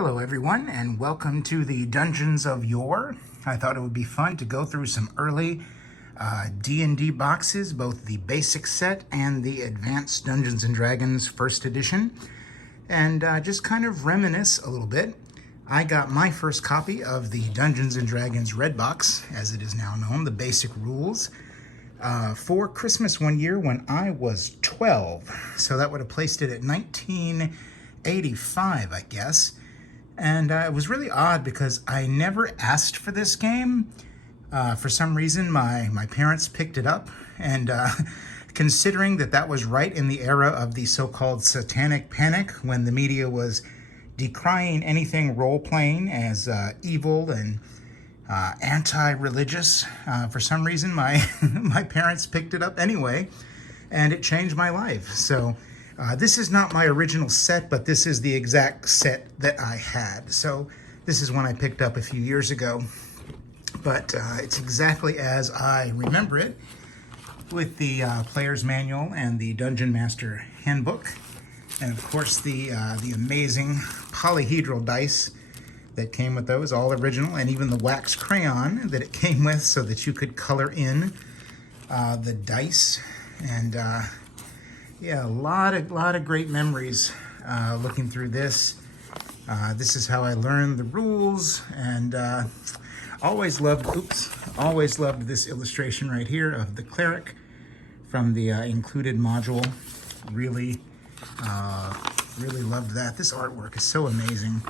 Hello everyone, and welcome to the Dungeons of Yore. I thought it would be fun to go through some early D&D boxes, both the basic set and the Advanced Dungeons & Dragons First Edition, and just kind of reminisce a little bit. I got my first copy of the Dungeons & Dragons Red Box, as it is now known, the basic rules, for Christmas one year when I was 12. So that would have placed it at 1985, I guess. And it was really odd because I never asked for this game. For some reason, my parents picked it up. And considering that was right in the era of the so-called Satanic Panic, when the media was decrying anything role-playing as evil and anti-religious, for some reason, my parents picked it up anyway, and it changed my life. So this is not my original set, but this is the exact set that I had. So this is one I picked up a few years ago, but it's exactly as I remember it, with the player's manual and the Dungeon Master Handbook, and of course the amazing polyhedral dice that came with those, all original, and even the wax crayon that it came with so that you could color in the dice. And yeah, a lot of great memories looking through this. This is how I learned the rules, and always loved this illustration right here of the cleric from the included module. Really loved that. This artwork is so amazing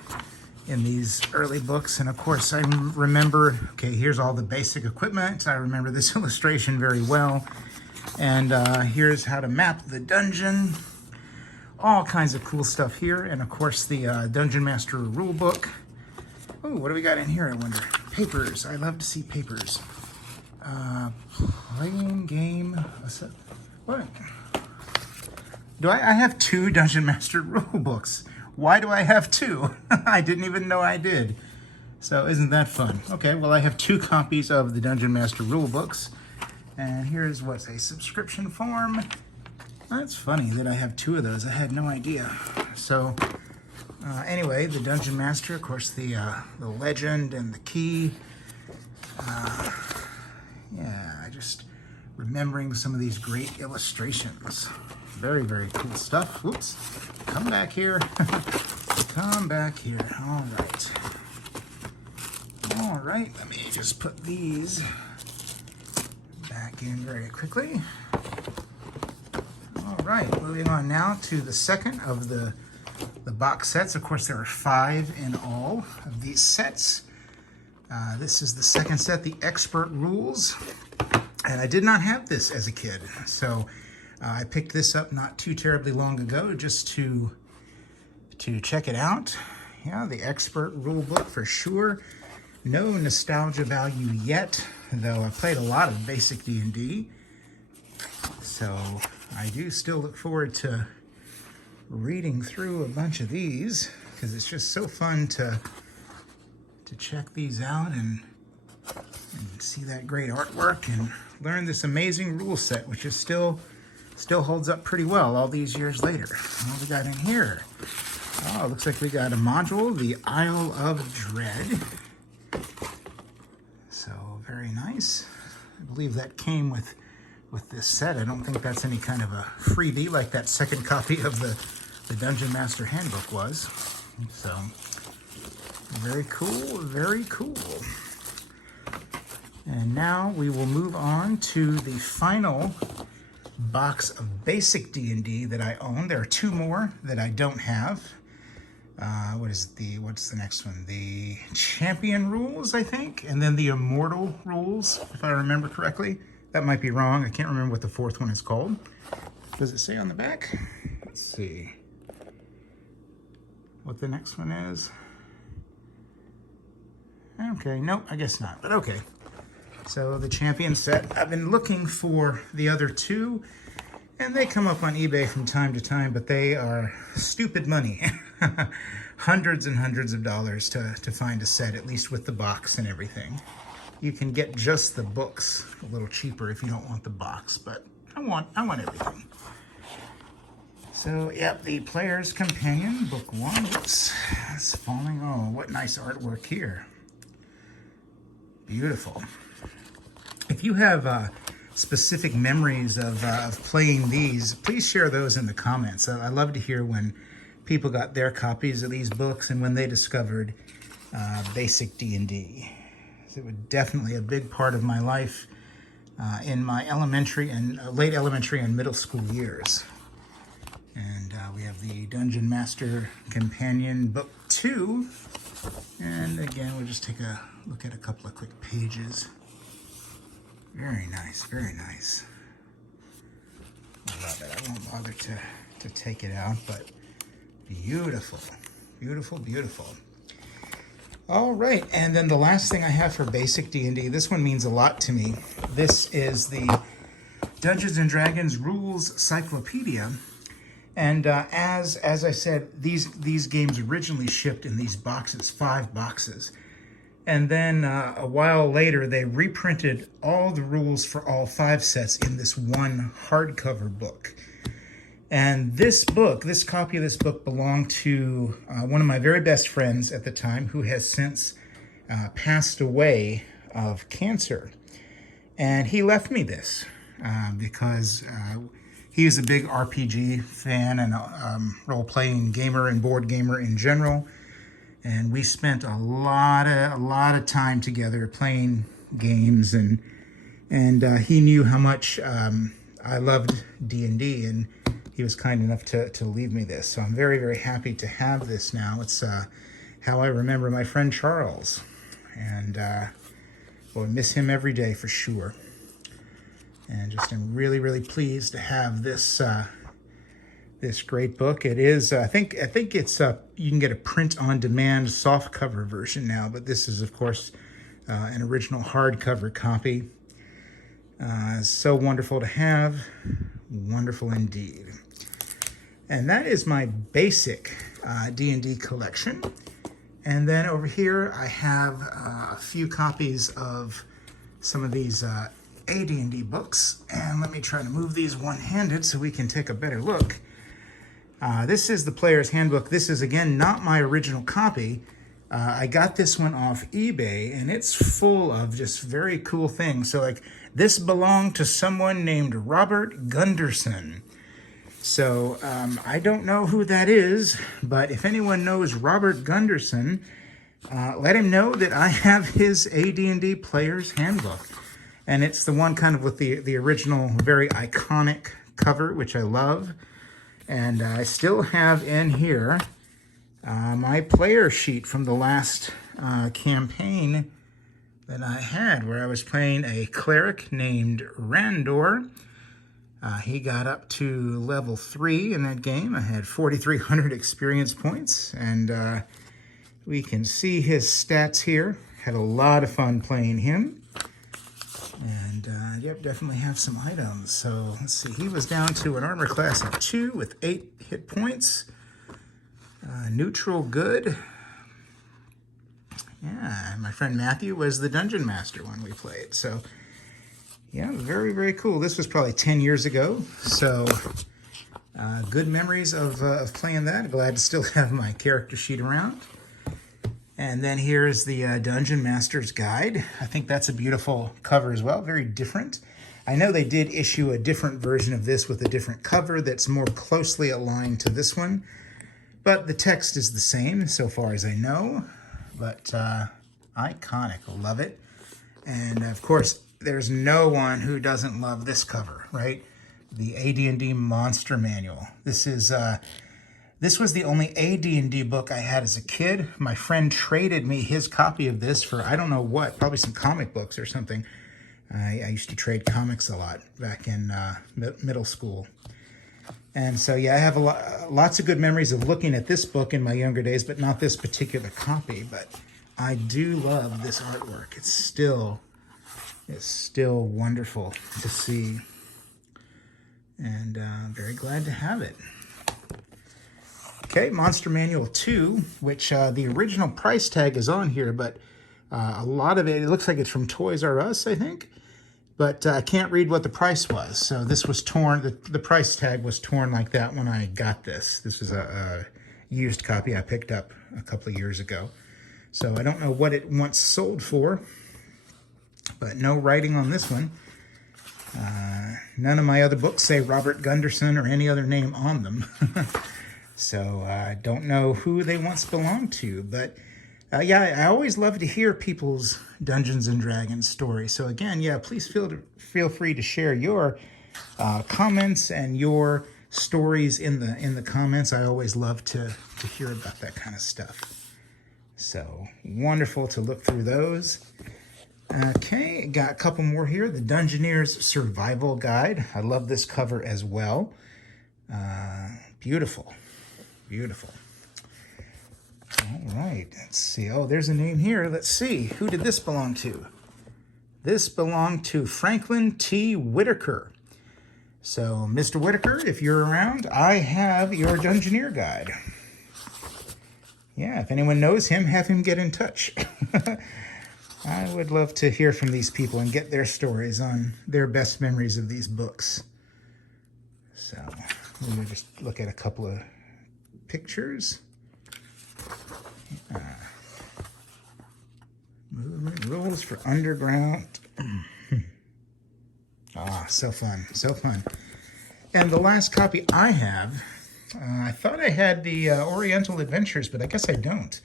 in these early books. And of course, I remember, okay, here's all the basic equipment. I remember this illustration very well. And here's how to map the dungeon. All kinds of cool stuff here. And of course, the Dungeon Master rulebook. Oh, what do we got in here, I wonder? Papers. I love to see papers. Playing game. What? I have two Dungeon Master rulebooks. Why do I have two? I didn't even know I did. So isn't that fun? Okay, well, I have two copies of the Dungeon Master rulebooks. And here's what's a subscription form. That's funny that I have two of those. I had no idea. So anyway, the Dungeon Master, of course, the legend and the key. Yeah, I just remembering some of these great illustrations. Very, very cool stuff. Whoops. Come back here. Come back here. All right. All right, let me just put these back in very quickly. All right, moving on now to the second of the box sets. Of course, there are 5 in all of these sets. This is the second set, the Expert Rules. And I did not have this as a kid, so I picked this up not too terribly long ago just to check it out. Yeah, the Expert Rulebook for sure. No nostalgia value yet, though I played a lot of basic D&D. So I do still look forward to reading through a bunch of these, because it's just so fun to check these out and see that great artwork and learn this amazing rule set, which is still holds up pretty well all these years later. What we got in here? Oh, it looks like we got a module, the Isle of Dread. So very nice. I believe that came with this set. I don't think that's any kind of a freebie like that second copy of the Dungeon Master Handbook was. So very cool, very cool. And now we will move on to the final box of basic D&D that I own. There are 2 more that I don't have. What's the next one? The Champion Rules, I think, and then the Immortal Rules, if I remember correctly. That might be wrong. I can't remember what the 4th one is called. Does it say on the back? Let's see what the next one is. Okay, nope, I guess not, but okay. So the Champion set, I've been looking for the other 2, and they come up on eBay from time to time, but they are stupid money. Hundreds and hundreds of dollars to find a set, at least with the box and everything. You can get just the books a little cheaper if you don't want the box, but I want everything. So, yep, the Player's Companion, Book 1. Oops, Glass falling. Oh, what nice artwork here. Beautiful. If you have specific memories of playing these, please share those in the comments. I love to hear when people got their copies of these books and when they discovered basic D&D. So it was definitely a big part of my life in my elementary and late elementary and middle school years. And we have the Dungeon Master Companion Book 2. And again, we'll just take a look at a couple of quick pages. Very nice, very nice. I love it. I won't bother to take it out, but beautiful, beautiful, beautiful. All right, and then the last thing I have for basic D&D, this one means a lot to me. This is the Dungeons and Dragons Rules Cyclopedia. And as I said, these games originally shipped in these boxes, 5 boxes. And then a while later, they reprinted all the rules for all 5 sets in this one hardcover book. And this book, this copy of this book belonged to one of my very best friends at the time, who has since passed away of cancer. And he left me this because he is a big RPG fan and role-playing gamer and board gamer in general. And we spent a lot of time together playing games, and he knew how much I loved D&D, and he was kind enough to leave me this. So I'm very, very happy to have this now. It's how I remember my friend Charles, and boy, I miss him every day for sure. And just am really, really pleased to have this this great book. It is, I think it's you can get a print-on-demand softcover version now, but this is, of course, an original hardcover copy. So wonderful to have, wonderful indeed. And that is my basic D&D collection. And then over here, I have a few copies of some of these AD&D books. And let me try to move these one-handed so we can take a better look. This is the Player's Handbook. This is, again, not my original copy. I got this one off eBay, and it's full of just very cool things. So, like, this belonged to someone named Robert Gunderson. So, I don't know who that is, but if anyone knows Robert Gunderson, let him know that I have his AD&D Player's Handbook. And it's the one kind of with the original, very iconic cover, which I love. And I still have in here my player sheet from the last campaign that I had, where I was playing a cleric named Randor. He got up to level 3 in that game. I had 4,300 experience points, and we can see his stats here. Had a lot of fun playing him. And yep, definitely have some items. So let's see, he was down to an armor class of 2 with 8 hit points. Neutral good. Yeah, my friend Matthew was the Dungeon Master when we played. So yeah, very, very cool. This was probably 10 years ago. So good memories of playing that. Glad to still have my character sheet around. And then here's the Dungeon Master's Guide. I think that's a beautiful cover as well, very different. I know they did issue a different version of this with a different cover that's more closely aligned to this one. But the text is the same so far as I know. But iconic, love it. And of course, there's no one who doesn't love this cover, right? The AD&D Monster Manual. This was the only AD&D book I had as a kid. My friend traded me his copy of this for, I don't know what, probably some comic books or something. I used to trade comics a lot back in middle school. And so, yeah, I have lots of good memories of looking at this book in my younger days, but not this particular copy. But I do love this artwork. It's still wonderful to see. And I'm very glad to have it. Okay, Monster Manual 2, which the original price tag is on here, but a lot of it looks like it's from Toys R Us, I think. But I can't read what the price was. So this was torn, the price tag was torn like that when I got this. This was a used copy I picked up a couple of years ago. So I don't know what it once sold for, but no writing on this one. None of my other books say Robert Gunderson or any other name on them. So I don't know who they once belonged to, but yeah, I always love to hear people's Dungeons and Dragons stories. So again, yeah, please feel free to share your comments and your stories in the comments. I always love to hear about that kind of stuff. So wonderful to look through those. Okay, got a couple more here. The Dungeoneers Survival Guide. I love this cover as well. Beautiful, beautiful. All right, let's see. Oh, there's a name here. Let's see. Who did this belong to? This belonged to Franklin T. Whitaker. So, Mr. Whitaker, if you're around, I have your Dungeoneer guide. Yeah, if anyone knows him, have him get in touch. I would love to hear from these people and get their stories on their best memories of these books. So, let me just look at a couple of pictures. Movement rules for underground. So fun, so fun. And the last copy I have, I thought I had the Oriental Adventures, but I guess I don't.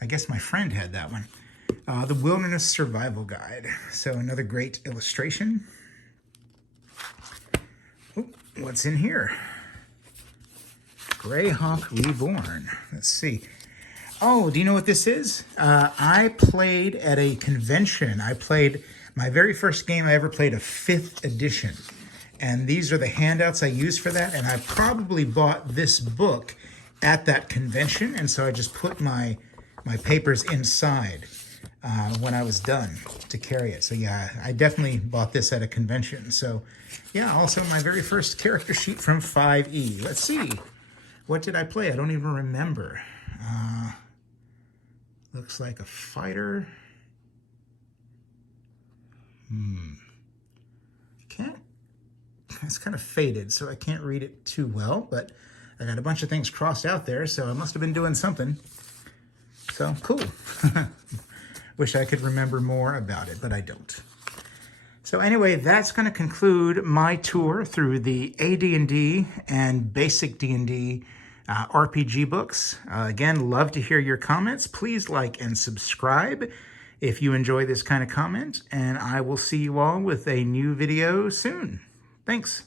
I guess my friend had that one. The Wilderness Survival Guide. So another great illustration. Oh, what's in here? Greyhawk Reborn. Let's see. Oh, do you know what this is? I played at a convention. I played my very first game I ever played, a 5th edition. And these are the handouts I used for that. And I probably bought this book at that convention. And so I just put my papers inside when I was done to carry it. So yeah, I definitely bought this at a convention. So yeah, also my very first character sheet from 5e. Let's see. What did I play? I don't even remember. Looks like a fighter. Can't. It's kind of faded, so I can't read it too well, but I got a bunch of things crossed out there, so I must have been doing something. So, cool. Wish I could remember more about it, but I don't. So anyway, that's going to conclude my tour through the AD&D and basic D&D RPG books. Again, love to hear your comments. Please like and subscribe if you enjoy this kind of comment, and I will see you all with a new video soon. Thanks.